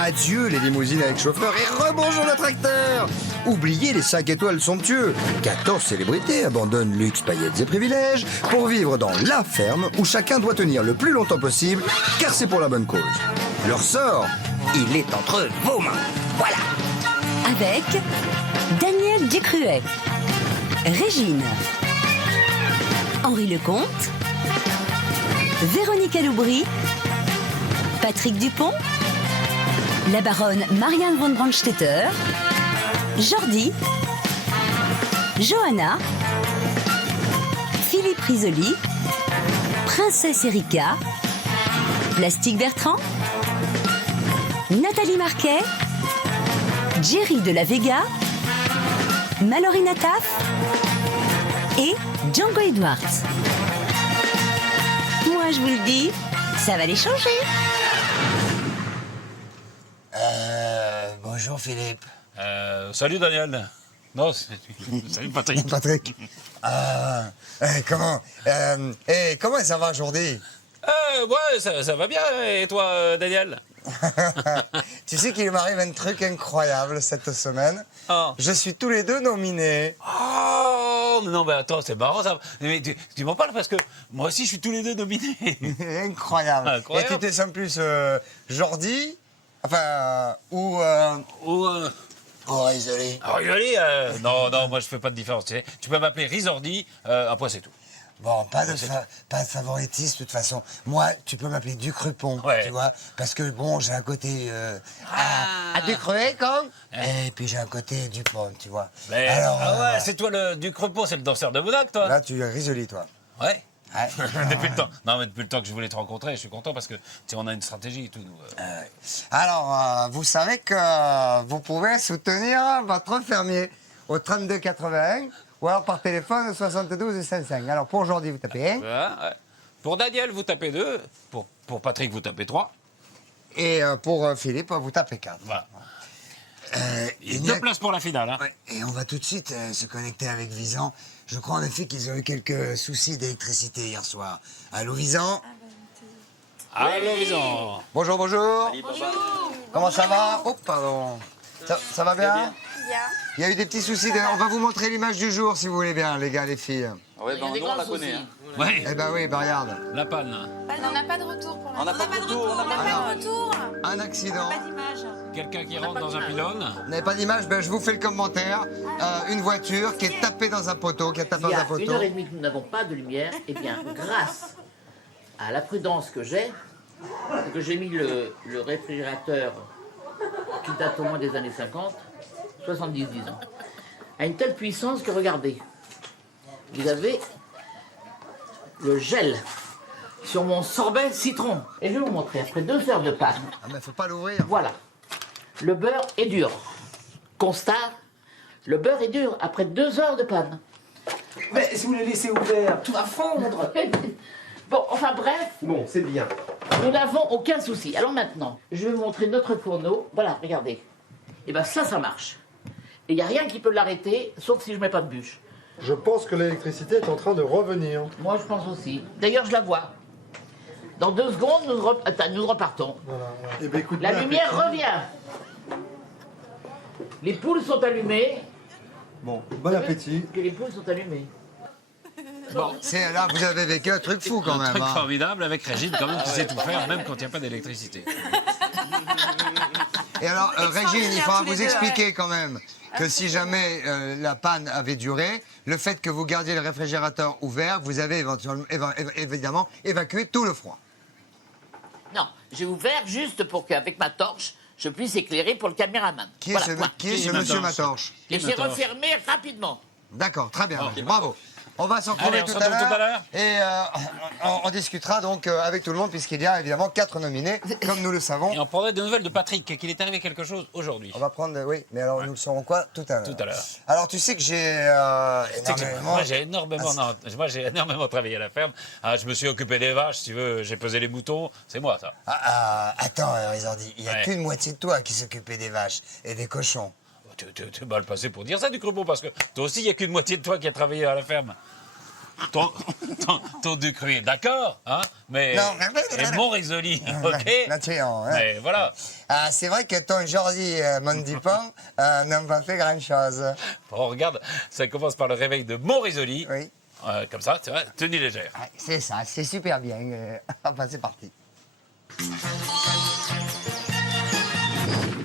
Adieu les limousines avec chauffeur et rebonjour le tracteur. Oubliez les 5 étoiles somptueux. 14 célébrités abandonnent luxe, paillettes et privilèges pour vivre dans la ferme où chacun doit tenir le plus longtemps possible car c'est pour la bonne cause. Leur sort, il est entre vos mains. Voilà. Avec Daniel Ducruet, Régine, Henri Lecomte, Véronique Aloubry, Patrick Dupont, la baronne Marianne von Brandstetter, Jordi, Johanna, Philippe Risoli, Princesse Erika, Plastique Bertrand, Nathalie Marquet, Jerry de la Vega, Mallory Nataf et Django Edwards. Moi, je vous le dis, ça va les changer. Bonjour Philippe. Salut Daniel. Non, salut Patrick. Patrick. Comment ça va aujourd'hui? Ouais, ça va bien. Et toi, Daniel? Tu sais qu'il m'arrive un truc incroyable cette semaine. Oh. Je suis tous les deux nominés. Oh, non, mais attends, c'est marrant ça. Mais tu m'en parles parce que moi aussi, je suis tous les deux nominés. Incroyable. Incroyable. Et tu t'es en plus Jordi, enfin, ou Risoli. Ah, Risoli, non, moi je fais pas de différence. Tu peux m'appeler Risordi, après c'est tout. Bon, pas de favoritisme de toute façon. Moi, tu peux m'appeler Ducrepon, Ouais. tu vois, parce que bon, j'ai un côté à Ducruet quand et puis j'ai un côté Dupont, tu vois. Mais, Alors, ouais, c'est toi le du Crepon, c'est le danseur de Monac, toi. là, tu es Risoli, toi. Ouais. Ouais. Depuis le temps. Non, mais depuis le temps que je voulais te rencontrer, je suis content parce que tu sais, on a une stratégie et tout. Nous, Alors, vous savez que vous pouvez soutenir votre fermier au 32 81 ou alors par téléphone au 72 55. Alors, pour aujourd'hui, vous tapez 1. Voilà, ouais. Pour Daniel, vous tapez 2. Pour Patrick, vous tapez 3. Et pour Philippe, vous tapez 4. Voilà. Il y a- 2 places pour la finale. Hein. Ouais, et on va tout de suite se connecter avec Visan. Je crois en effet qu'ils ont eu quelques soucis d'électricité hier soir. Allô, Visan? Allô, Visan. Bonjour, bonjour. Bonjour. Comment ça va? Oh, pardon. Ça va bien? Bien. Il y a eu des petits soucis. On va vous montrer l'image du jour, si vous voulez bien, les gars, les filles. Ouais, ben nous on la connaît. Hein. Ouais, Eh ben oui, bah regarde. la panne. On n'a pas de retour pour l'instant. On n'a pas de retour. On n'a pas de retour. Un accident. Pas d'image. Quelqu'un qui rentre dans un pylône. Vous n'avez pas d'image? Ben, je vous fais le commentaire. Une voiture qui est tapée dans un poteau, qui a tapé Il y dans un a poteau. 1h30 que nous n'avons pas de lumière, et bien grâce à la prudence que j'ai, c'est que j'ai mis le réfrigérateur qui date au moins des années 50, 70 disons, à une telle puissance que regardez, vous avez le gel sur mon sorbet citron. Et je vais vous montrer, après 2 heures de panne, Ah, mais faut pas l'ouvrir. voilà, le beurre est dur. Constat, le beurre est dur après 2 heures de panne. Mais si vous le laissez ouvert, tout va fondre. Bon, enfin bref, Bon, c'est bien. nous n'avons aucun souci. Alors maintenant, je vais vous montrer notre fourneau. Voilà, regardez. Et bien ça marche. Et il n'y a rien qui peut l'arrêter, sauf si je mets pas de bûche. Je pense que l'électricité est en train de revenir. Moi, je pense aussi. D'ailleurs, je la vois. Dans 2 secondes, nous repartons. Eh ben, écoute La bien, lumière appétit. revient. Les poules sont allumées. Bon, bon appétit. Que les poules sont allumées. C'est là, vous avez vécu un truc fou quand Un même. truc hein. formidable avec Régine, quand même, qui sait tout faire, même quand il n'y a pas d'électricité. Et alors, Régine, il Extraordinaire, faudra tous les vous deux, expliquer quand même que si jamais la panne avait duré, le fait que vous gardiez le réfrigérateur ouvert, vous avez évidemment évacué tout le froid. Non, j'ai ouvert juste pour qu'avec ma torche, je puisse éclairer pour le caméraman. Qui est Voilà, ce, point. qui est Qui ce est monsieur Matorche Matorche? Et j'ai refermé rapidement. D'accord, très bien, bravo. On va s'en retrouver Allez, on tout se retrouve tout à à l'heure. Et on discutera donc avec tout le monde, puisqu'il y a évidemment 4 nominés, comme nous le savons. Et on prendrait des nouvelles de Patrick, qu'il est arrivé quelque chose aujourd'hui. On va prendre, oui, mais alors nous le saurons quoi tout à l'heure. Tout à l'heure. Alors tu sais que j'ai Tu sais que énormément... moi, j'ai énormément travaillé à la ferme. Ah, je me suis occupé des vaches, si tu veux. J'ai pesé les moutons. C'est moi, ça. Attends, Rizardi, il n'y a Ouais. qu'une moitié de toi qui s'occupait des vaches et des cochons. Tu es mal passé pour dire ça, du Crepon, parce que toi aussi, il n'y a qu'une moitié de toi qui a travaillé à la ferme. ton Ducruy, d'accord, hein, mais Non. et Montrisoli, ok. Naturellement, hein. Mais voilà. Ah, c'est vrai que ton Jordi Mondipon n'a pas fait grand-chose. Bon, regarde, ça commence par le réveil de Montrisoli. Oui. Comme ça, tu vois, tenue légère. Ouais, c'est ça, c'est super bien. Enfin, c'est parti.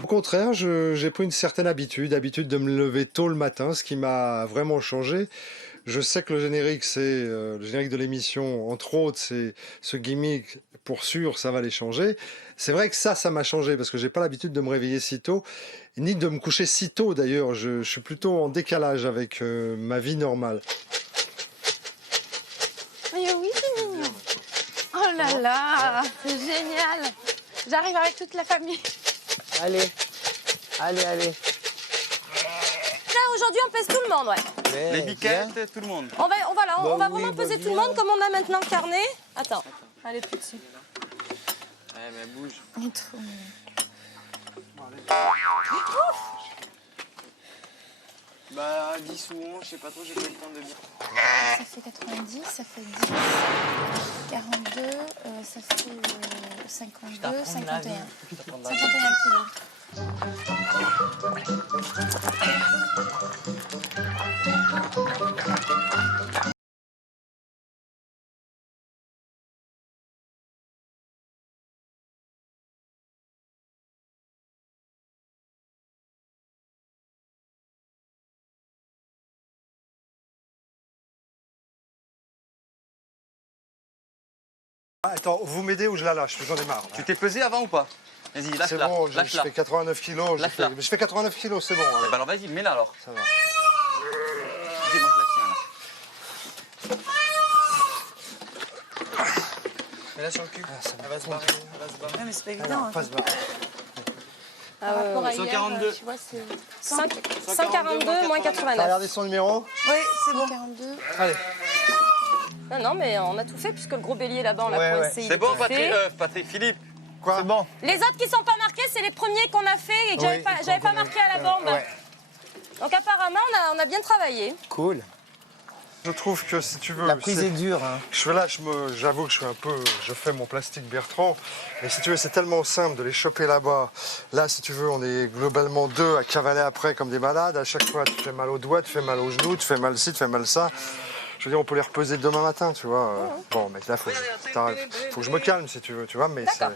Au contraire, j'ai pris une certaine habitude de me lever tôt le matin, ce qui m'a vraiment changé. Je sais que le générique, c'est le générique de l'émission, entre autres, c'est ce gimmick, pour sûr, ça va les changer. C'est vrai que ça m'a changé, parce que j'ai pas l'habitude de me réveiller si tôt, ni de me coucher si tôt d'ailleurs. Je suis plutôt en décalage avec ma vie normale. Mais oui, c'est mignon. Oh là là, c'est génial. J'arrive avec toute la famille. Allez. Là, aujourd'hui, on pèse tout le monde, ouais. Les biquettes, tout le monde. On va vraiment peser tout le monde comme on a maintenant le carnet. Attends. Allez, plus dessus. Ouais, mais bouge. Il est trop mignon. Bah, 10 ou 11, je sais pas trop, j'ai pas eu le temps de dire. Ça fait 90, ça fait 10, 42, ça fait 52, 51. 51 kilos. Attends, vous m'aidez ou je la lâche? J'en ai marre. Tu t'es pesé avant ou pas? Vas-y, C'est lâche-la. bon, je Lâche-la. fais 89 kilos. Lâche-la. Je fais 89 kilos, c'est bon. allez. Bah alors vas-y, mets-la alors. Ça va. Vas-y, moi je la tiens là. Mets-la sur le cul. Elle va se barrer. Ouais, mais c'est pas Alors, passe bas. Par rapport à 142. hier, tu vois, c'est 142 moins T'as 89. regardé son numéro? Oui, c'est bon. 42. Allez. Non, mais on a tout fait puisque le gros bélier là-bas, on l'a coincé. il C'est est bon, tout fait. Patrick Philippe. Quoi? C'est bon. Les autres qui sont pas marqués, c'est les premiers qu'on a fait et que j'avais pas marqué à la bombe. Ouais. Donc apparemment, on a bien travaillé. Cool. Je trouve que si tu veux. La prise est dure, hein. J'avoue que je fais mon plastique Bertrand. Mais si tu veux, c'est tellement simple de les choper là-bas. Là, si tu veux, on est globalement deux à cavaler après comme des malades. À chaque fois, tu fais mal aux doigts, tu fais mal aux genoux, tu fais mal ci, tu fais mal ça. Je veux dire, on peut les repeser demain matin, tu vois. Bon, mais là, faut que je me calme, si tu veux, tu vois. Mais ça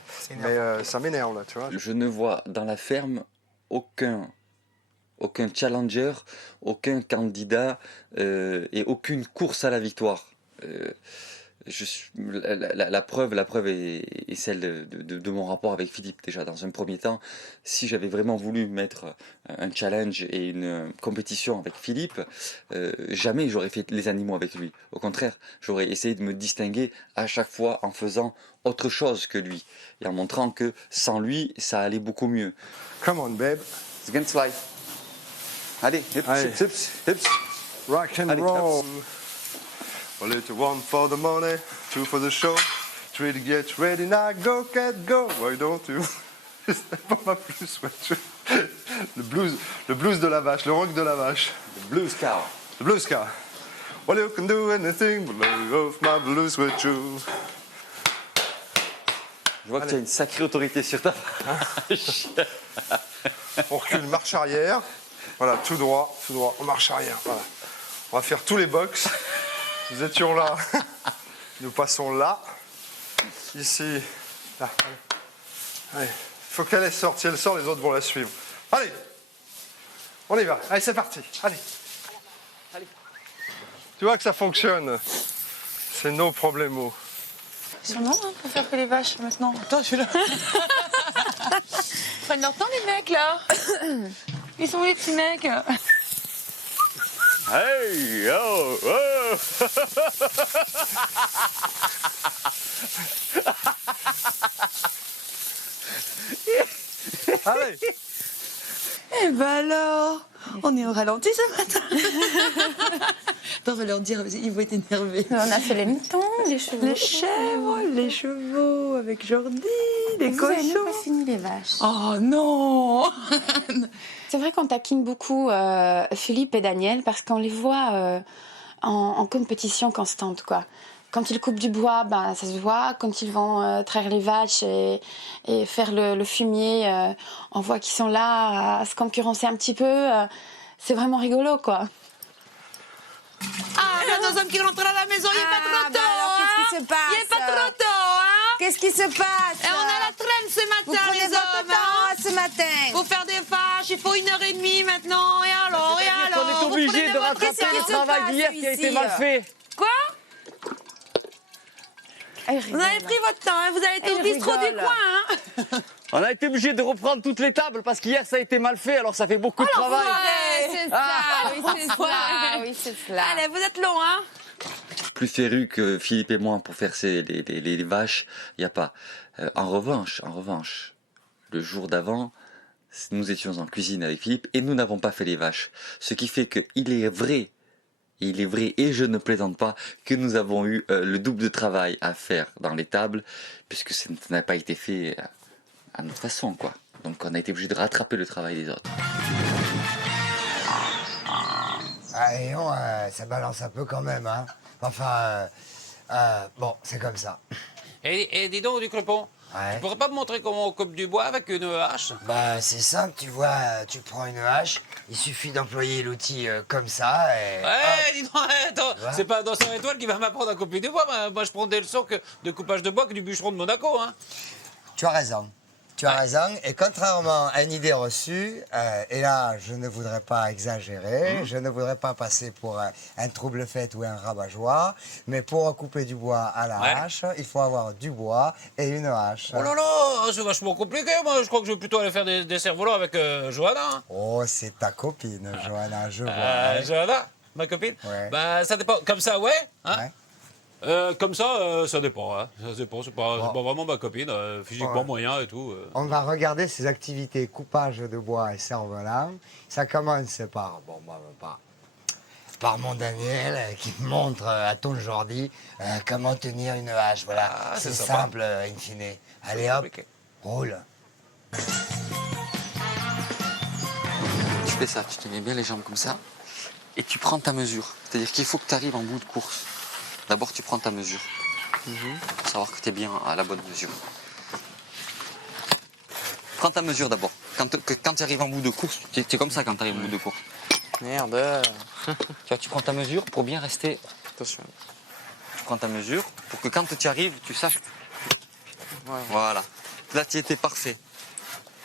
m'énerve, là, tu vois. Je ne vois dans la ferme aucun challenger, aucun candidat et aucune course à la victoire. La preuve est celle de mon rapport avec Philippe déjà. Dans un premier temps, si j'avais vraiment voulu mettre un challenge et une compétition avec Philippe, jamais j'aurais fait les animaux avec lui. Au contraire, j'aurais essayé de me distinguer à chaque fois en faisant autre chose que lui et en montrant que sans lui, ça allait beaucoup mieux. Come on, babe. It's against life. Allez, hips, Allez. hips, hips. Rock and Allez, roll. A little one for the money, two for the show, three to get ready now, go cat go. Why don't you? C'est pas ma plus, ouais. Le blues de la vache, le rock de la vache. The blues cow. The blues car. Well, you can do anything but lay off my blues with you. Je vois que tu as une sacrée autorité sur ta On recule, marche arrière. Voilà, tout droit, on marche arrière. Voilà. On va faire tous les box. Nous étions là. Nous passons là. Ici. Là. Allez. Il faut qu'elle sorte. Si elle sort, les autres vont la suivre. Allez. On y va. Allez, c'est parti. Allez. Tu vois que ça fonctionne. C'est nos problèmes. Ils sont longs hein, pour faire que les vaches maintenant. Attends, je suis là. Ils prennent leur temps les mecs là. Ils sont où les petits mecs? Hey, oh, oh. Allez. Eh ben alors, on est au ralenti ce matin. Attends, on va leur dire, ils vont être énervés. On a fait les moutons, les chevaux. Les chèvres, les chevaux avec Jordi, les Vous avez même cochons. pas fini les vaches. Oh non. C'est vrai qu'on taquine beaucoup Philippe et Daniel parce qu'on les voit en compétition constante, quoi. Quand ils coupent du bois, ben, ça se voit. Quand ils vont traire les vaches et faire le fumier, on voit qu'ils sont là à se concurrencer un petit peu. C'est vraiment rigolo, quoi. Ah, il y a nos hommes qui rentrent à la maison, il n'est pas trop tôt, qu'est-ce qui se passe? Il n'est pas trop tôt, hein? Qu'est-ce qui se passe? Et on a la traîne ce matin, Vous prenez les votre hommes, temps hein? ce matin. Pour faire des vaches, il faut 1h30 maintenant, et alors, et alors? On est Vous obligé prenez de votre rattraper temps. le travail d'hier qui a été mal fait. Quoi? Vous avez pris votre temps, hein? Vous avez été au bistrot du coin, hein? On a été obligé de reprendre toutes les tables parce qu'hier ça a été mal fait, alors ça fait beaucoup de travail. Ouais, c'est ça, oui, c'est ça, Ouais. oui, c'est cela. Allez, vous êtes long, hein? Plus féru que Philippe et moi pour faire les vaches, il n'y a pas. En revanche, le jour d'avant, nous étions en cuisine avec Philippe et nous n'avons pas fait les vaches. Ce qui fait qu'il est vrai, et je ne plaisante pas, que nous avons eu le double de travail à faire dans les tables, puisque ça n'a pas été fait à notre façon, quoi. Donc on a été obligé de rattraper le travail des autres. Ah, et non, ça balance un peu quand même, hein. Enfin, bon, c'est comme ça. Et dis donc, du crepon, Ouais. tu pourrais pas me montrer comment on coupe du bois avec une hache? Bah, c'est simple, tu vois, tu prends une hache, il suffit d'employer l'outil comme ça et... Ouais, dis donc, attends, Tu vois c'est pas Danseur Étoile qui va m'apprendre à couper du bois. Moi, je prends des leçons de coupage de bois que du bûcheron de Monaco, hein. Tu as raison. Tu as raison. Et contrairement à une idée reçue, et là, je ne voudrais pas exagérer, je ne voudrais pas passer pour un trouble-fête ou un rabat-joie, mais pour couper du bois à la hache, il faut avoir du bois et une hache. Oh là là, c'est vachement compliqué. Moi, je crois que je vais plutôt aller faire des cerfs-volants avec Johanna. Hein. Oh, c'est ta copine, Johanna, je vois. hein. Johanna, ma copine. Ouais. Bah, ça dépend. Comme ça, ouais. Hein. Ouais. Comme ça, ça dépend. Hein. Ça dépend. C'est pas vraiment ma copine. Physiquement Ouais. moyen et tout. On va regarder ces activités coupage de bois et cerf-volant. Ça commence par, par mon Daniel qui me montre à ton Jordi comment tenir une hache. Voilà, Ah, c'est c'est sympa. simple, in fine. Allez hop, compliqué. roule. Tu fais ça, tu te mets bien les jambes comme ça, et tu prends ta mesure. C'est-à-dire qu'il faut que tu arrives en bout de course. D'abord, tu prends ta mesure, pour savoir que tu es bien à la bonne mesure. Prends ta mesure d'abord. Quand tu arrives en bout de course, tu es comme ça quand tu arrives en bout de course. Merde. Tu vois, tu prends ta mesure pour bien rester. Attention. Tu prends ta mesure pour que quand tu arrives, tu saches. Ouais. Voilà. Là, tu étais parfait.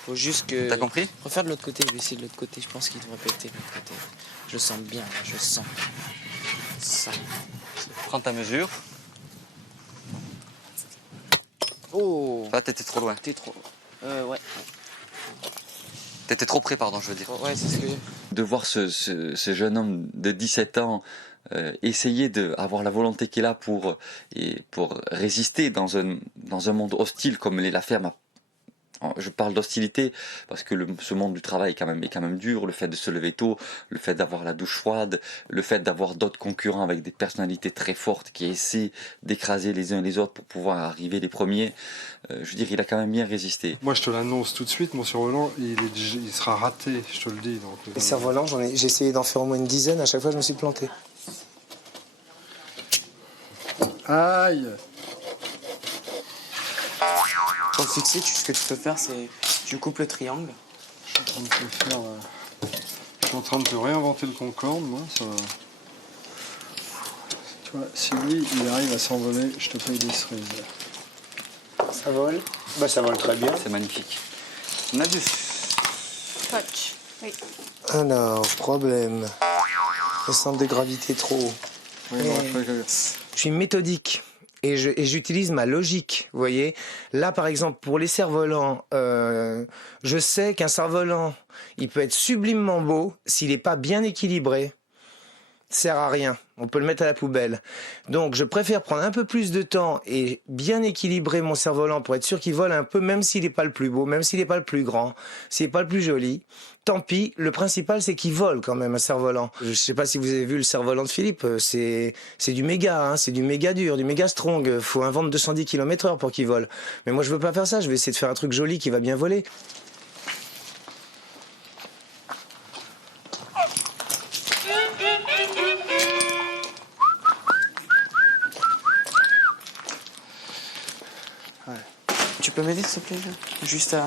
Faut juste que... T'as compris? Refaire de l'autre côté, je vais essayer de l'autre côté. Je pense qu'il devrait péter de l'autre côté. Je le sens bien, là, je le sens. Ça. Prends ta mesure. Oh. Là, t'étais trop loin. T'es trop... ouais. T'étais trop près, pardon, je veux dire. Ouais, c'est ce que... De voir ce jeune homme de 17 ans essayer d'avoir la volonté qu'il a pour résister dans un monde hostile comme l'est la ferme. Je parle d'hostilité parce que ce monde du travail est quand même dur, le fait de se lever tôt, le fait d'avoir la douche froide, le fait d'avoir d'autres concurrents avec des personnalités très fortes qui essaient d'écraser les uns les autres pour pouvoir arriver les premiers. Je veux dire, il a quand même bien résisté. Moi, je te l'annonce tout de suite, mon survolant, il sera raté, je te le dis. Donc, Les cerfs-volants, j'ai essayé d'en faire au moins une dizaine, à chaque fois je me suis planté. Aïe! Pour le fixer, ce que tu peux faire, c'est... Tu coupes le triangle. Je suis en train de te réinventer le Concorde, moi. Ça... Tu vois, si lui, il arrive à s'envoler, je te paye des cerises. Ça vole? Bah ça vole très bien. C'est magnifique. On a vu. Coach. Oui. Alors, problème. Le centre de gravité trop haut. Oui, bon, après, Je suis méthodique et j'utilise ma logique, vous voyez. Là, par exemple, pour les cerfs-volants, je sais qu'un cerf-volant, il peut être sublimement beau s'il n'est pas bien équilibré. Sert à rien, on peut le mettre à la poubelle. Donc je préfère prendre un peu plus de temps et bien équilibrer mon cerf-volant pour être sûr qu'il vole un peu, même s'il n'est pas le plus beau, même s'il n'est pas le plus grand, s'il n'est pas le plus joli. Tant pis, le principal c'est qu'il vole quand même un cerf-volant. Je ne sais pas si vous avez vu le cerf-volant de Philippe, c'est du méga, hein, c'est du méga dur, du méga strong. Faut un vent de 210 km/h pour qu'il vole. Mais moi je veux pas faire ça, je vais essayer de faire un truc joli qui va bien voler. peux m'aider s'il te plaît? Juste à...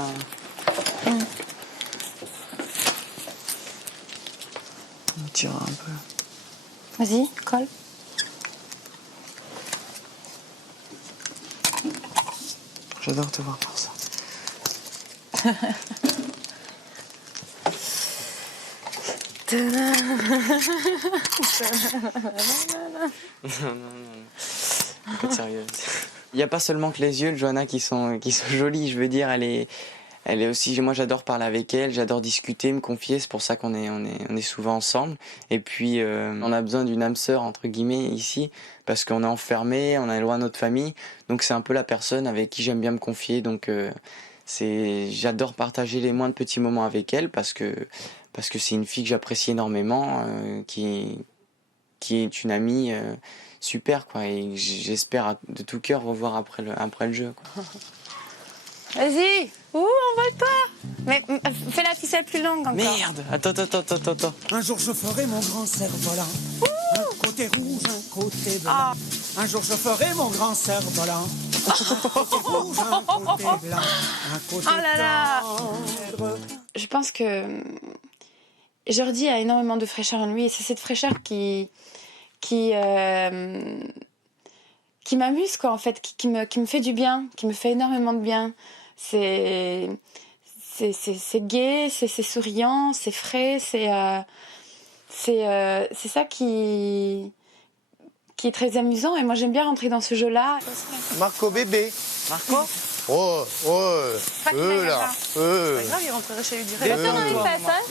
On tire un peu. Vas-y, colle. J'adore te voir pour ça. Pas de sérieux. Il n'y a pas seulement que les yeux de Johanna qui sont jolis, je veux dire, elle est aussi, moi j'adore parler avec elle, j'adore discuter, me confier, c'est pour ça qu'on est souvent ensemble. Et puis on a besoin d'une âme sœur entre guillemets ici, parce qu'on est enfermé, on est loin de notre famille, donc c'est un peu la personne avec qui j'aime bien me confier, donc j'adore partager les moindres petits moments avec elle, parce que c'est une fille que j'apprécie énormément, qui est une amie super, quoi, et j'espère de tout cœur revoir après le jeu, quoi. Vas-y. Ouh, envole pas. Mais fais la ficelle plus longue encore. Merde. Attends. Un jour je ferai mon grand cerf-volant. Un côté rouge, un côté blanc. Un jour je ferai mon grand cerf-volant. Un côté rouge, un côté blanc. Un côté Oh là là. Je pense que Jordi a énormément de fraîcheur en lui et c'est cette fraîcheur qui m'amuse, quoi, en fait, qui me fait du bien, qui me fait énormément de bien. C'est gai, c'est souriant, c'est frais, c'est ça qui est très amusant et moi j'aime bien rentrer dans ce jeu-là. Marco bébé. Marco? Oh, Pas qu'il aille là. là-bas. C'est pas grave, il rentrerait chez lui direct.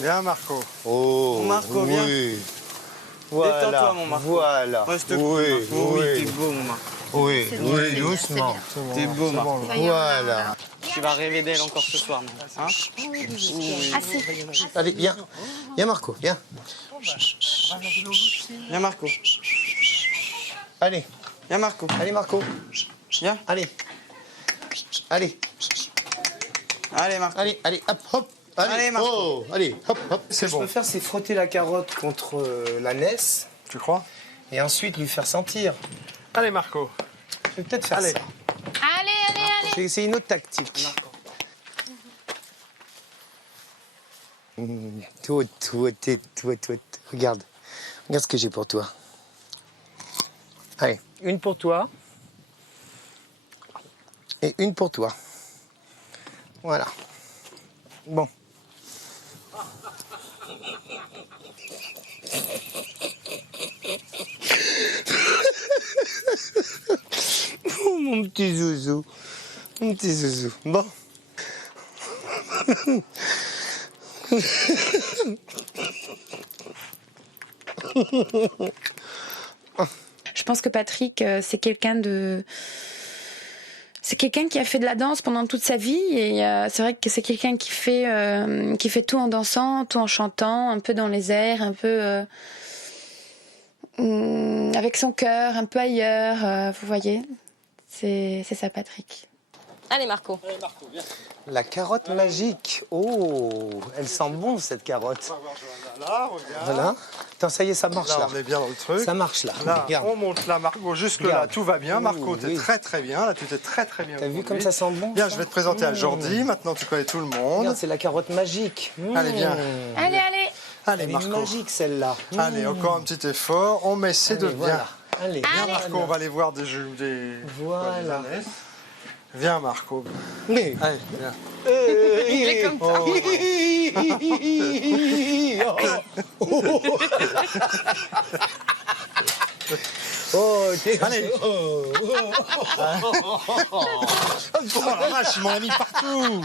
Viens Marco. Oh, Marco, viens. oui. Voilà. Détends-toi, mon Marco. Voilà. Ouais, je te coupe, Marco. Oui, t'es beau, mon Marco. Oui, oui, doucement. T'es beau, Marco. Voilà. Tu vas rêver d'elle encore ce soir, non? Hein? Allez, viens. Viens Marco, viens. Viens, Marco. Allez. Viens, Marco. Allez Marco. Viens. Allez. Allez. Allez, Marco. Allez, hop, hop. Allez, Marco. Oh, allez, hop, hop, Ce que je peux faire, c'est frotter la carotte contre la naisse. Tu crois? Et ensuite lui faire sentir. Allez Marco. Je vais peut-être faire ça. Allez. C'est une autre tactique. Toi. Regarde ce que j'ai pour toi. Allez, une pour toi. Et une pour toi. Voilà. Bon. Oh, mon petit zouzou. Mon petit zouzou. Bon. Je pense que Patrick, c'est quelqu'un qui a fait de la danse pendant toute sa vie et c'est vrai que c'est quelqu'un qui fait tout en dansant, tout en chantant, un peu dans les airs, un peu avec son cœur, un peu ailleurs, vous voyez. C'est ça, Patrick. Allez, Marco. Viens. La carotte magique. Oh, elle sent bon cette carotte. Là, regarde. Voilà. Attends, ça y est, ça marche là. Là, on est bien dans le truc. Ça marche là. Là, Regarde. on monte là, Marco. Jusque-là, Regarde. tout va bien. Marco, Ouh, t'es oui. très bien. Là, tu t'es très bien. T'as vu conduit. comme ça sent bon? Bien, ça je vais te présenter à Jordi. Maintenant, tu connais tout le monde. Regarde, c'est la carotte magique. Allez, viens. Allez. Allez, Elle est Marco. magique celle-là. Allez, encore un petit effort. On met ces deux. Voilà. Viens. Allez. Viens, Marco, on va aller voir des jeux. Voilà. Viens, Marco. Mais. Allez, viens. Il est comme ça. Oh, allez. Oh la vache, ils m'ont mis partout.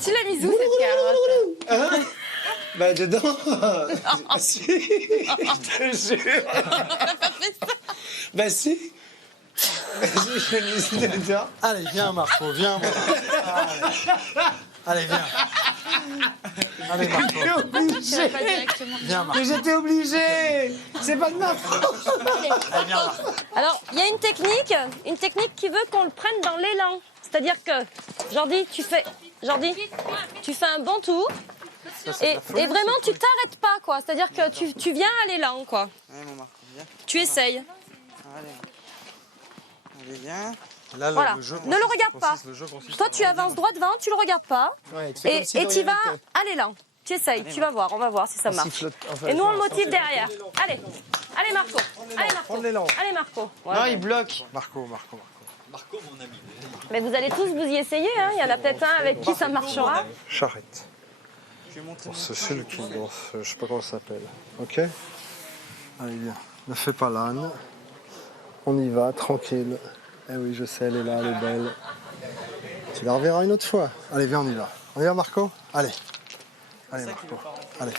Tu l'as mis où cette carotte? Hein? Bah dedans. Ah, si. Je te jure. Bah si. Vas-y, je le mets dedans. Allez, viens, Marco, viens. Allez, viens. Allez, Marco. J'étais obligé. Viens, Marco. Mais j'étais obligé. C'est pas de ma faute. Allez, viens, Marco. Alors, il y a une technique qui veut qu'on le prenne dans l'élan. C'est-à-dire que, Jordi, tu fais un bon tour. Et vraiment, tu t'arrêtes pas, quoi. C'est-à-dire que tu viens à l'élan, quoi. Allez, mon Marco, viens. Tu essayes. Allez, viens. Là, Voilà. Ne le regarde pas. Toi, tu avances droit devant, tu le regardes pas. Ouais, tu fais comme si Et de tu rien vas n'était. à l'élan. Tu essayes, tu vas voir, on va voir si ça On marche. sifflote, enfin, Et nous, on le genre, motive derrière. Allez, allez Marco. Allez Marco. Prends l'élan. Allez Marco. Non, Ouais. il bloque. Marco. Mais vous allez tous vous y essayer, hein. Il y en a peut-être un avec qui ça marchera. Charrette. Bon, c'est celui qui danse, je sais pas comment ça s'appelle. Ok. Allez, viens. Ne fais pas l'âne. On y va, tranquille. Eh oui, je sais, elle est là, elle est belle. Tu la reverras une autre fois. Allez, viens, on y va. On y va, Marco? Allez. Allez, Marco. Allez.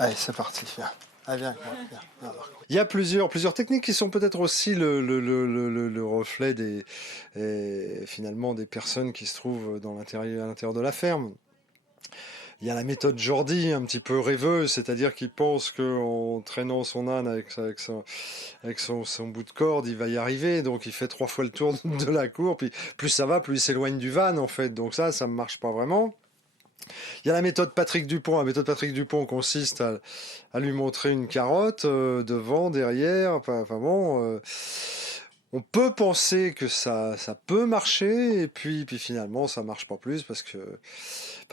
Allez, c'est parti, viens. Allez, viens, viens, Marco. Il y a plusieurs techniques qui sont peut-être aussi le reflet finalement des personnes qui se trouvent à l'intérieur de la ferme. Il y a la méthode Jordi, un petit peu rêveuse, c'est-à-dire qu'il pense qu'en traînant son âne avec son bout de corde, il va y arriver. Donc il fait 3 fois le tour de la cour, puis plus ça va, plus il s'éloigne du van en fait. Donc ça ne marche pas vraiment. Il y a la méthode Patrick Dupont. La méthode Patrick Dupont consiste à lui montrer une carotte devant, derrière. Enfin bon... on peut penser que ça peut marcher, et puis finalement ça marche pas plus parce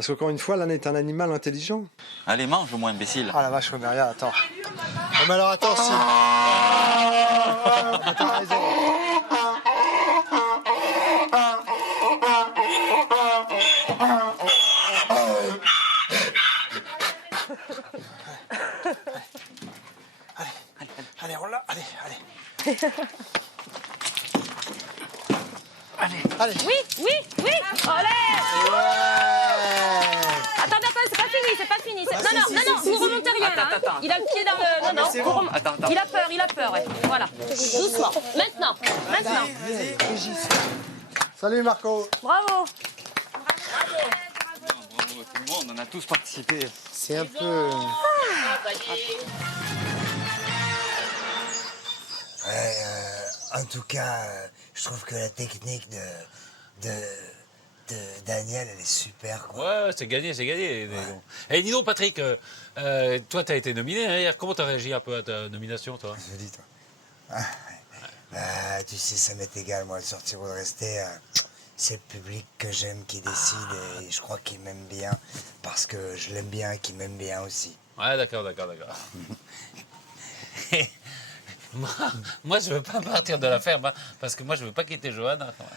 qu'encore une fois, l'âne est un animal intelligent. Allez, mange, au moins, imbécile. Ah la vache, Oméria, attends. Oh, mais alors attends, si. Ah, t'as raison. Allez, on l'a, allez. Allez. Oui. Allez. Attendez, c'est pas fini. Non, vous remontez rien là. Hein. Il a le pied dans le... Non. Attends. Il a peur, ouais. Voilà. Doucement. Maintenant. Salut Marco. Bravo. Bravo tout le monde, on a tous participé. C'est un peu... En tout cas, je trouve que la technique de Daniel, elle est super, quoi. Ouais, c'est gagné. Et dis donc, Patrick, toi, tu as été nominé hein, hier. Comment tu as réagi un peu à ta nomination, toi? Je dis, toi. Tu sais, ça m'est égal, moi, de sortir ou de rester. C'est le public que j'aime qui décide et je crois qu'il m'aime bien parce que je l'aime bien et qu'il m'aime bien aussi. Ouais, d'accord. Moi, je veux pas partir de la ferme, hein, parce que moi, je veux pas quitter Johanna. Quand même.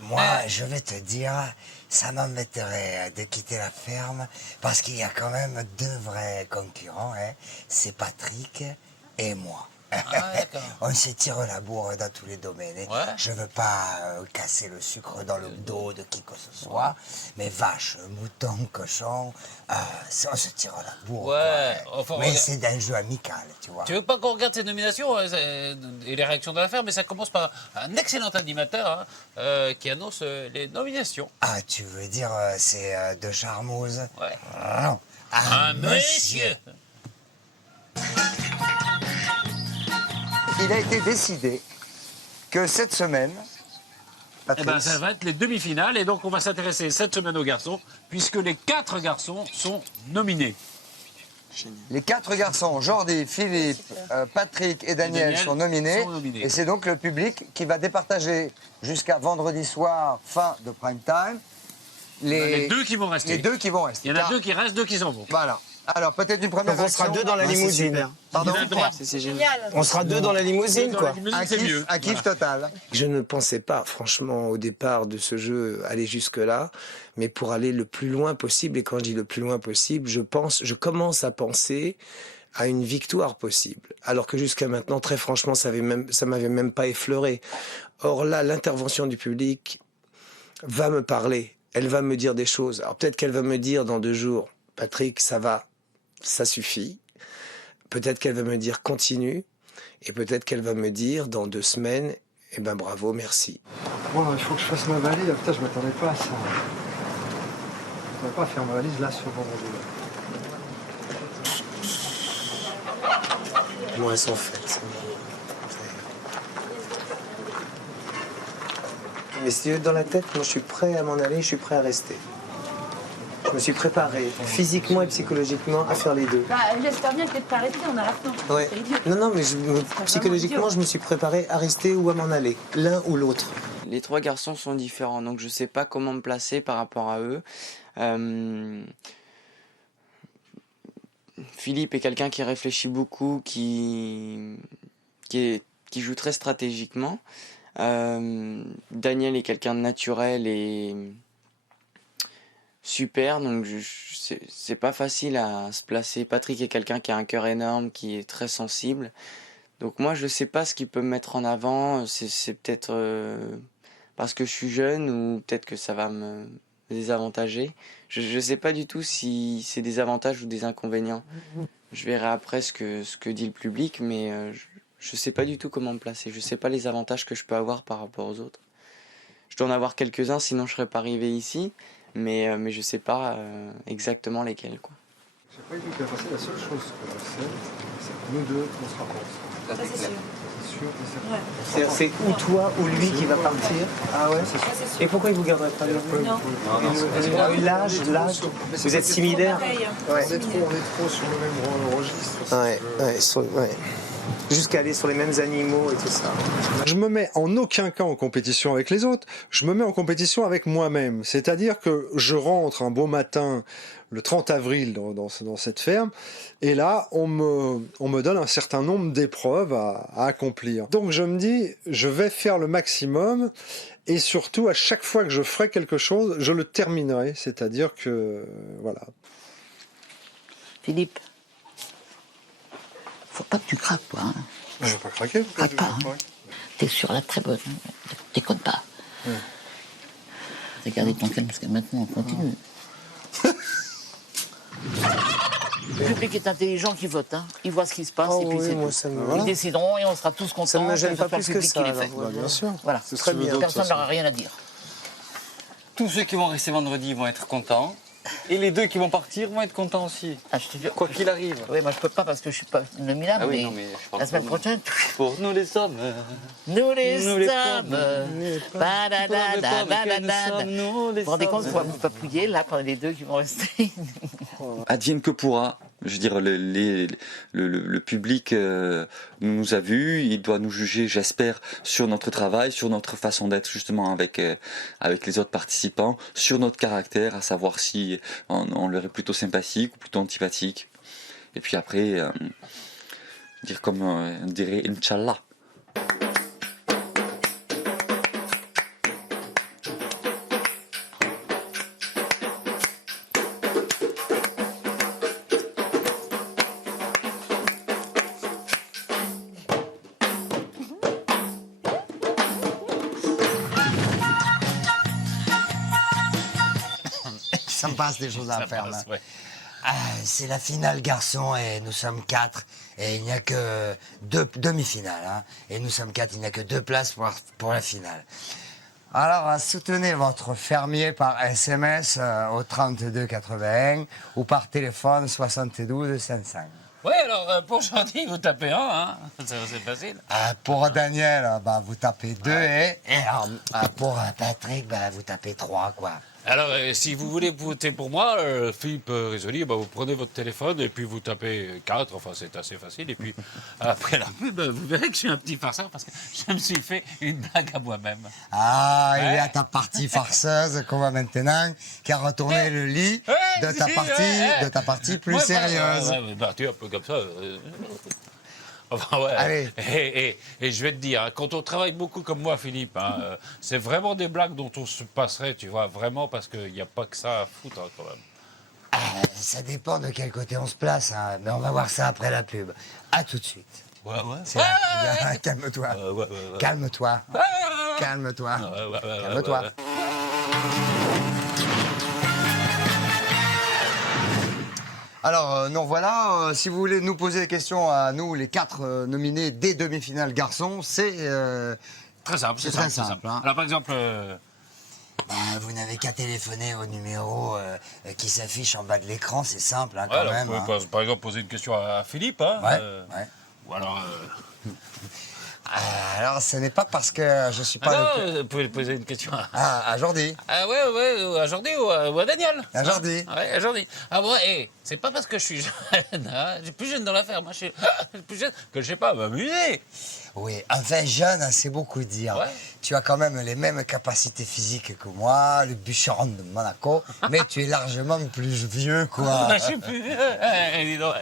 Moi, je vais te dire, ça m'embêterait de quitter la ferme parce qu'il y a quand même 2 vrais concurrents, hein. C'est Patrick et moi. On se tire la bourre dans tous les domaines. Ouais. Je veux pas casser le sucre dans le dos de qui que ce soit, mais vache, mouton, cochon, on se tire la bourre. Ouais, quoi. enfin, mais regarde. c'est d'un jeu amical, tu vois. Tu veux pas qu'on regarde ces nominations et les réactions de la ferme, mais ça commence par un excellent animateur hein, qui annonce les nominations. Ah, tu veux dire, c'est de Charmouse? Ouais. Ah, monsieur. Il a été décidé que cette semaine, Eh ben, ça va être les demi-finales, et donc on va s'intéresser cette semaine aux garçons, puisque les 4 garçons sont nominés. les 4 garçons, Jordi, Philippe, Patrick et Daniel sont nominés. Et c'est donc le public qui va départager jusqu'à vendredi soir, fin de prime time, Les 2 qui vont rester. Les 2 qui vont rester. Il y en a 2 qui restent, 2 qui s'en vont. Voilà. Alors, peut-être une première Donc on sera réaction. 2 dans la limousine. Pardon. C'est génial. On sera 2 dans la limousine, quoi. Un kiff total. Je ne pensais pas, franchement, au départ de ce jeu, aller jusque-là, mais pour aller le plus loin possible, et quand je dis le plus loin possible, je commence à penser à une victoire possible. Alors que jusqu'à maintenant, très franchement, ça m'avait même pas effleuré. Or là, l'intervention du public va me parler. Elle va me dire des choses. Alors peut-être qu'elle va me dire dans 2 jours, Patrick, ça va, ça suffit. Peut-être qu'elle va me dire continue. Et peut-être qu'elle va me dire dans 2 semaines, eh ben bravo, merci. Bon, il faut que je fasse ma valise. Putain, je m'attendais pas à ça. Je m'attendais pas à faire ma valise là, ce vendredi-là. Bon, elles sont faites. Mais si dans la tête, moi je suis prêt à m'en aller, je suis prêt à rester. Je me suis préparé physiquement et psychologiquement à faire les deux. Bah, j'espère bien que t'es pas resté, on a la fin. Ouais. C'est idiot. Non, mais psychologiquement, je me suis préparé à rester ou à m'en aller, l'un ou l'autre. Les 3 garçons sont différents, donc je sais pas comment me placer par rapport à eux. Philippe est quelqu'un qui réfléchit beaucoup, qui joue très stratégiquement. Daniel est quelqu'un de naturel et super, donc c'est pas facile à se placer. Patrick est quelqu'un qui a un cœur énorme, qui est très sensible. Donc moi, je sais pas ce qui peut me mettre en avant. C'est peut-être parce que je suis jeune ou peut-être que ça va me désavantager. Je sais pas du tout si c'est des avantages ou des inconvénients. Je verrai après ce que dit le public, mais je sais pas du tout comment me placer. Je sais pas les avantages que je peux avoir par rapport aux autres. Je dois en avoir quelques-uns, sinon je serais pas arrivé ici, mais je sais pas exactement lesquels, quoi. Je sais pas du tout bien passé. La seule chose que je sais, c'est que nous deux, on se rapproche. Ça, c'est sûr. C'est sûr. C'est ou toi ou lui qui va partir. Ah ouais. Et pourquoi il vous garderait pas là? L'âge, vous êtes similaires. On est trop sur le même registre. Ouais. Jusqu'à aller sur les mêmes animaux et tout ça. Je me mets en aucun cas en compétition avec les autres, je me mets en compétition avec moi-même. C'est-à-dire que je rentre un beau matin, le 30 avril, dans cette ferme, et là, on me donne un certain nombre d'épreuves à accomplir. Donc je me dis, je vais faire le maximum, et surtout, à chaque fois que je ferai quelque chose, je le terminerai. C'est-à-dire que, voilà. Philippe, faut pas que tu craques, toi. Hein. Je vais pas craquer. Craque pas. Hein. T'es sur la très bonne. Déconne pas. Ouais. T'as gardé ton calme jusqu'à maintenant, on continue. Le public est intelligent qui vote. Hein. Il voit ce qui se passe et puis c'est tout. Ils décideront et on sera tous contents. Ça ne me gêne pas que plus ce que soit le ça. public qui les fait. Bien sûr. Voilà. Très bien. Personne n'aura rien à dire. Tous ceux qui vont rester vendredi vont être contents. Et les 2 qui vont partir vont être contents aussi. Ah, je te jure. Quoi qu'il arrive. Oui, moi je peux pas parce que je suis pas nominable. Ah oui, mais non, mais je parle la semaine pour prochaine. Pour nous les hommes. Nous les Nous les sommes. femmes. Vous vous rendez compte, vous vous papouiller là pendant les 2 qui vont rester. Advienne que pourra. Je veux dire, le public nous a vus, il doit nous juger, j'espère, sur notre travail, sur notre façon d'être justement avec les autres participants, sur notre caractère, à savoir si on leur est plutôt sympathique ou plutôt antipathique. Et puis après, dire comme on dirait Inch'Allah. Ça me passe des choses à Ça faire. passe, là. ouais. Ah, c'est la finale garçon et nous sommes 4 et il n'y a que 2 demi-finales. Hein, et nous sommes 4, il n'y a que 2 places pour la finale. Alors, soutenez votre fermier par SMS au 32 81 ou par téléphone 72 500. Oui, alors pour Jordi, vous tapez 1, hein. C'est facile. Pour Daniel, vous tapez 2 et pour Patrick, vous tapez 3, quoi. Alors, si vous voulez voter pour moi, Philippe Risoli, vous prenez votre téléphone et puis vous tapez 4, enfin c'est assez facile. Et puis après la pub, vous verrez que je suis un petit farceur parce que je me suis fait une blague à moi-même. Ah, Ouais. il y a ta partie farceuse qu'on voit maintenant, qui a retourné le lit de ta partie plus sérieuse. Ouais, partie un peu comme ça. Enfin, ouais. Allez. Et je vais te dire, hein, quand on travaille beaucoup comme moi, Philippe, hein, c'est vraiment des blagues dont on se passerait, tu vois, vraiment, parce qu'il n'y a pas que ça à foutre, hein, quand même. Ça dépend de quel côté on se place, hein, mais on va voir ça après la pub. À tout de suite. Ouais. Calme-toi. Ouais. Calme-toi. Calme-toi. Calme-toi. Alors, nous voilà. Si vous voulez nous poser des questions à nous, les 4 nominés des demi-finales garçons, c'est très simple. C'est très simple. Hein. Alors, par exemple... vous n'avez qu'à téléphoner au numéro qui s'affiche en bas de l'écran, c'est simple hein, quand alors, même. vous pouvez, par exemple, poser une question à Philippe. Hein, ouais. Ou alors... Alors, ce n'est pas parce que je suis pas... Ah le- non, vous pouvez poser une question. à Jordi. Ah ouais, à Jordi ou à Daniel. À Jordi. Ouais, à Jordi. Ah bon, c'est pas parce que je suis jeune, hein, je suis plus jeune dans l'affaire, moi je suis plus jeune que je sais pas m'amuser. Oui, enfin jeune, hein, c'est beaucoup dire. Ouais. Tu as quand même les mêmes capacités physiques que moi, le bûcheron de Monaco, mais tu es largement plus vieux, quoi. Je suis plus vieux. Dis donc.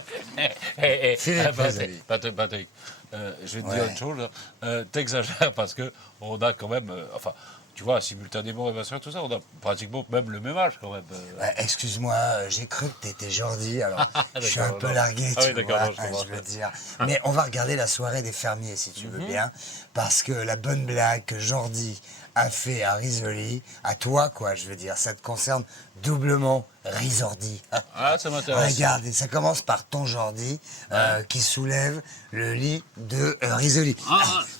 Philippe Risoli. Patrick, je vais te Ouais. dire autre chose. T'exagères parce que on a quand même, enfin, tu vois, simultanément, et ma soeur, tout ça, on a pratiquement même le même âge quand même. Ouais, excuse-moi, j'ai cru que t'étais Jordi, alors je suis un D'accord, peu non. largué, Ah tu oui, d'accord, vois, non, je comprends. je veux dire. Mais on va regarder la soirée des fermiers, si tu veux Mhm. bien, parce que la bonne blague que Jordi a fait à Risoli, à toi, quoi, je veux dire, ça te concerne doublement, Risordi. Ah, ça m'intéresse. Regarde, et ça commence par ton Jordi, qui soulève le lit de Risoli.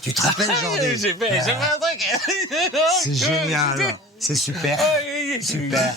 Tu te rappelles, Jordi? J'ai fait un truc. C'est génial, c'est super, super.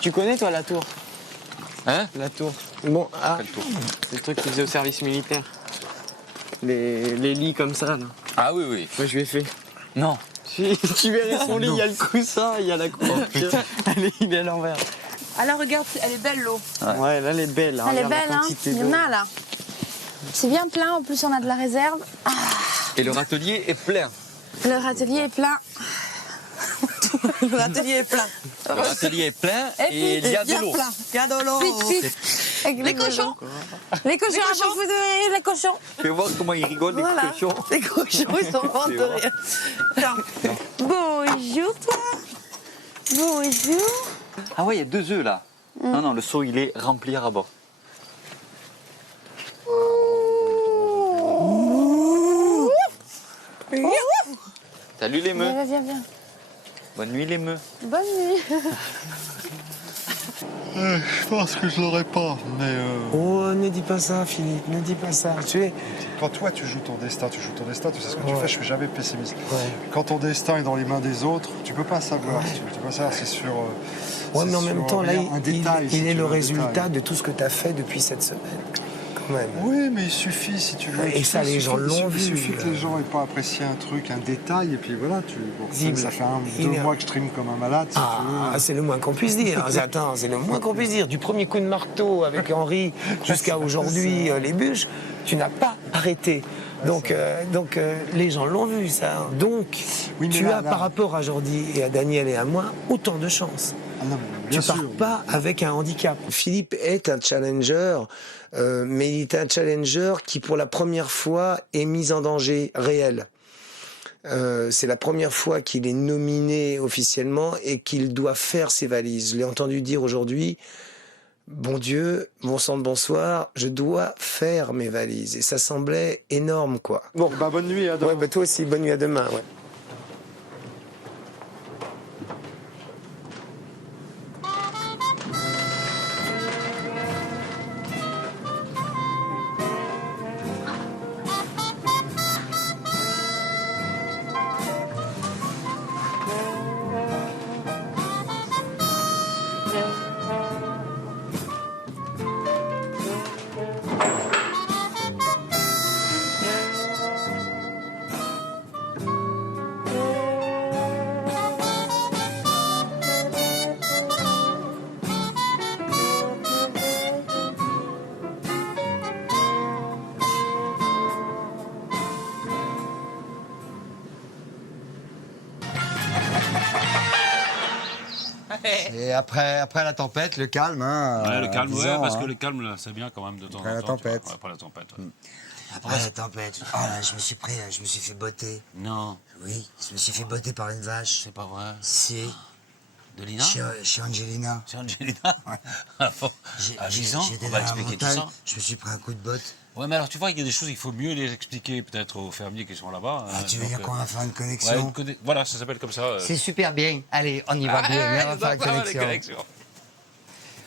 Tu connais, toi, la tour? Hein? La tour. Bon, Quelle tour? c'est le truc qu'ils faisaient au service militaire. Les lits comme ça, là. Ah oui, oui. Moi, je lui ai fait. Non. Tu verrais son lit, il y a le coussin, il y a la couverture. Il est à l'envers. Ah là, regarde, elle est belle l'eau. Ouais, là, elle est belle. Elle est regarde la belle, hein. quantité Il y en d'eau. a là. C'est bien plein, en plus on a de la réserve. Et le râtelier est plein. Le râtelier est plein. Le râtelier est plein. Le râtelier est plein et il y a de l'eau. plein. Il y a de l'eau. Vite, vite. Avec les cochons. Les cochons, à vous de les cochons. Fais voir comment ils rigolent, les Voilà. cochons. Les cochons, ils sont morts de rire. Tiens. Bonjour, toi. Bonjour. Ah ouais, il y a 2 œufs là. Non, non, le seau il est rempli à ras-bord. Salut les meux. Viens, viens, viens. Bonne nuit les meux. Bonne nuit. Je pense que je l'aurais pas, mais... Oh, ne dis pas ça, Philippe, ne dis pas ça. Tu es... Quand toi, tu joues ton destin, tu sais ce que tu Ouais. fais, je suis jamais pessimiste. Ouais. Quand ton destin est dans les mains des autres, tu peux pas savoir. Tu peux pas savoir, c'est sur... Ouais, mais en même temps, là, un détail, si il est tu le veux, un résultat détail. de tout ce que tu as fait depuis cette semaine. Quand même. Oui, mais il suffit, si tu veux. Et ça, les gens l'ont vu. Il suffit que les gens n'aient pas apprécié un truc, un détail, et puis voilà, Zim, ça fait il 2 est- mois que je trime comme un malade, si tu veux. Ah, c'est le moins qu'on puisse dire. Attends, c'est le moins qu'on puisse dire. Du premier coup de marteau avec Henri jusqu'à aujourd'hui, les bûches, tu n'as pas arrêté. Donc, les gens l'ont vu, ça. Donc, Oui, mais tu là, as, là- par rapport à Jordi et à Daniel et à moi, autant de chance. Ah non, mais bien Tu pars sûr. pas avec un handicap. Philippe est un challenger, mais il est un challenger qui, pour la première fois, est mis en danger réel. C'est la première fois qu'il est nominé officiellement et qu'il doit faire ses valises. Je l'ai entendu dire aujourd'hui, bon Dieu, bon sang de bonsoir, je dois faire mes valises. Et ça semblait énorme, quoi. Bon, Bah, bonne nuit, à demain. ouais, bah, toi aussi, bonne nuit, à demain. Ouais. Et après la tempête, le calme. Hein, Ouais, le calme, disons, parce hein. que le calme, là, c'est bien quand même de temps Après en la temps. tu vois. tempête. Ouais, après la tempête. Ouais. Après la tempête. Oh là, je me suis fait botter. Non, Oui, je me suis fait botter par une vache. c'est pas vrai. Si. De Lina? Chez Angelina. C'est Angelina? À Gisan, J'étais on dans va la expliquer tout montagne, ça. je me suis pris un coup de botte. Ouais, mais alors tu vois, il y a des choses, il faut mieux les expliquer peut-être aux fermiers qui sont là-bas. Ah, tu veux dire qu'on va faire une Ouais, connexion? voilà, ça s'appelle comme ça. C'est super bien. Allez, on y va bien. On va faire une connexion.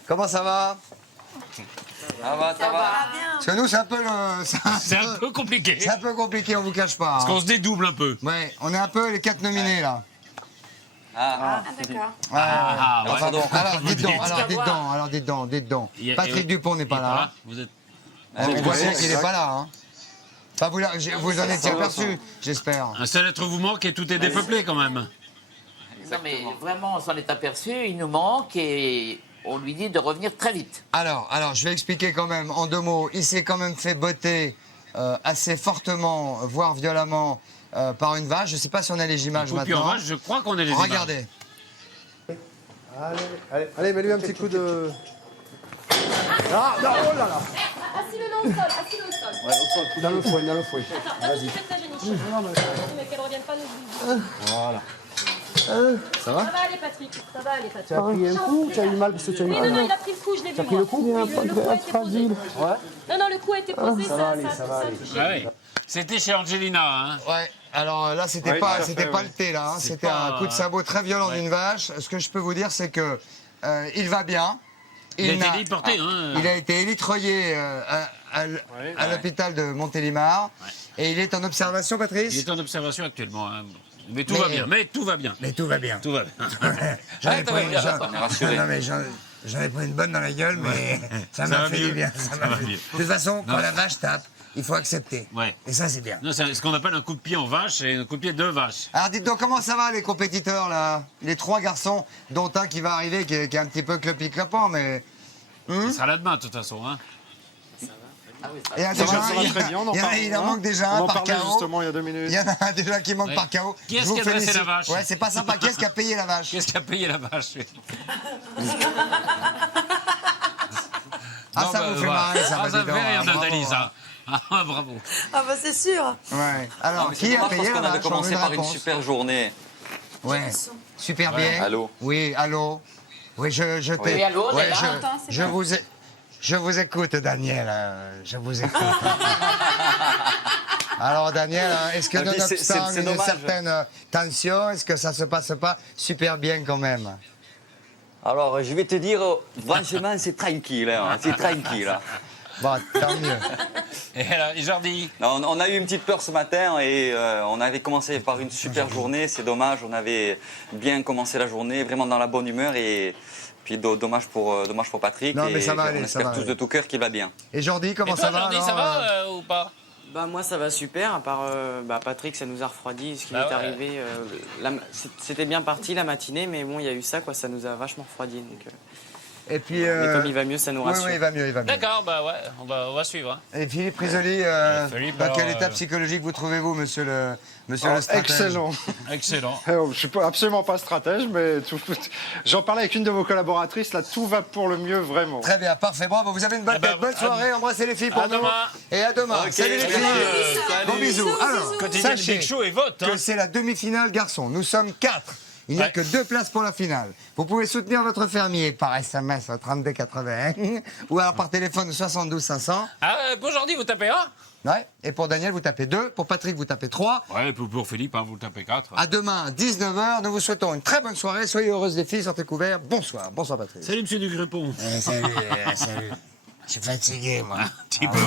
Comment ça va? Ça va. Parce que nous, c'est un peu C'est un peu compliqué. C'est un peu compliqué, on vous cache pas. Parce qu'on se dédouble un peu. Ouais, on est un peu les 4 nominés là. D'accord. Enfin bon, alors dites donc, dites. dites donc. Patrick Dupont n'est pas là. Vous êtes... On voit bien qu'il n'est pas là. Hein. Enfin, vous en étiez aperçu, j'espère. Un seul être vous manque et tout est dépeuplé quand même. Non, mais vraiment, on s'en est aperçu, il nous manque et on lui dit de revenir très vite. Alors, je vais expliquer quand même en 2 mots. Il s'est quand même fait botter assez fortement, voire violemment, par une vache. Je ne sais pas si on a les images maintenant. Vache, je crois qu'on a les images. Regardez. Allez, mets-lui un petit coup de... Ah, non, oh là là. Assis-le au sol, assis-le au sol. Ouais, au sol, dans le fouet. Vas-y. Mais qu'elle revienne pas nous. Voilà. Ça va? Ça va aller, Patrick. Ça va aller, Patrick. Tu as pris un coup? Tu as eu mal parce que tu as eu Oui, mal? non, il a pris le coup, je l'ai vu. Tu as pris le coup? Oui, le coup a été posé. Ouais. Non, le coup a été posé, Ça va aller, ça va aller. Ah oui. C'était chez Angelina, hein. Ouais, alors là, c'était Oui, pas, tout à fait, pas oui. le thé, là. Hein. C'était pas- un coup de sabot très violent d'une vache. Ce que je peux vous dire, c'est que il va bien. Il a été n'a- héliporté, hein. Il a été élitreillé à l'hôpital de Montélimar. Et il est en observation, Patrice? Il est en observation actuellement, hein. Mais tout va bien, Mais tout va bien. Tout va bien. J'en ai Ah, pris- bien. j'en- On est rassurés. non, mais j'en ai pris une bonne dans la gueule, mais ça m'a fait mieux. du bien. Ça va mieux. De toute façon, quand la vache tape, il faut accepter. Ouais. Et ça, c'est bien. Non, c'est ce qu'on appelle un coup de pied en vache et un coup de pied de vache. Alors dites donc, comment ça va les compétiteurs là? Les 3 garçons, dont un qui va arriver, qui est un petit peu clopi-clopant, mais... Ça sera là demain, de toute façon, hein. Il y a Ça déjà va très bien, on en parle. il en manque déjà On un en par parlait KO. justement il y a 2 minutes. Il y en a un déjà qui manque Ouais. par KO. Qui est-ce Je vous qui a dressé félicite. la vache? Ouais, c'est pas sympa. Qui est-ce qui a payé la vache? Qu'est-ce qui a payé la vache? Ah, Non, ça bah, vous fait voilà. marrer, ça, Ah, bah, ça dis donc. fait rire, Bravo, Nathalie, hein. ça. Ah, bravo. Ah bah c'est sûr. Ouais. Alors, qui a Dommage payé parce la qu'on avait vache? commencé On veut par une réponse. super journée. Ouais. Super bien. Allô? Oui, allô? Oui, je t'ai... Oui, allô, on est là. je vous écoute, Daniel. Je vous écoute. Alors, Daniel, est-ce que Ok, nonobstant c'est une dommage. certaine tension, est-ce que ça se passe pas super bien quand même? Alors, je vais te dire, franchement, c'est tranquille. Hein, c'est tranquille. Hein. Bon, tant mieux. Et alors, Jordi? Non, on a eu une petite peur ce matin et on avait commencé par une super journée. C'est dommage, on avait bien commencé la journée, vraiment dans la bonne humeur et puis dommage pour Patrick. Non, mais et ça va aller, on ça espère va tous aller. de tout cœur qu'il va bien. Et Jordi, comment Et toi, ça va Jordi, alors, ça va ou pas? Bah moi ça va super, à part Patrick ça nous a refroidi ce qui Bah est ouais. arrivé. C'était bien parti la matinée mais bon il y a eu ça quoi, ça nous a vachement refroidi. Donc, Et puis... mais comme il va mieux ça nous oui, rassure. oui, il va mieux, il va mieux. D'accord, bah ouais, on va suivre. Hein. Et Philippe Risoli, Philippe, dans quel alors, état psychologique vous trouvez-vous, monsieur le Oh, stratège? excellent. Excellent. Je ne suis absolument pas stratège, mais j'en parlais avec une de vos collaboratrices. Là, tout va pour le mieux, vraiment. Très bien, parfait, bravo. Vous avez une bonne Eh ben, tête, bonne soirée. Embrassez les filles pour à nous. demain. Et à demain. Ok, Salut les à filles. demain. Bon bisous. Alors, Quotidien sachez Big Show et vote. Hein. que c'est la demi-finale garçon. Nous sommes 4. Il n'y a Ouais. que 2 places pour la finale. Vous pouvez soutenir votre fermier par SMS au 3280 ou alors par téléphone au 72 500. Ah, pour Jordi, vous tapez 1? Ouais. Et pour Daniel, vous tapez 2. Pour Patrick, vous tapez 3. Ouais, et puis pour Philippe, hein, vous tapez 4. À demain, 19h. Nous vous souhaitons une très bonne soirée. Soyez heureuses les filles, sortez couverts. Bonsoir. Bonsoir Patrick. Salut, monsieur Dugrépon. Salut, salut. Je suis fatigué, moi. Un petit peu.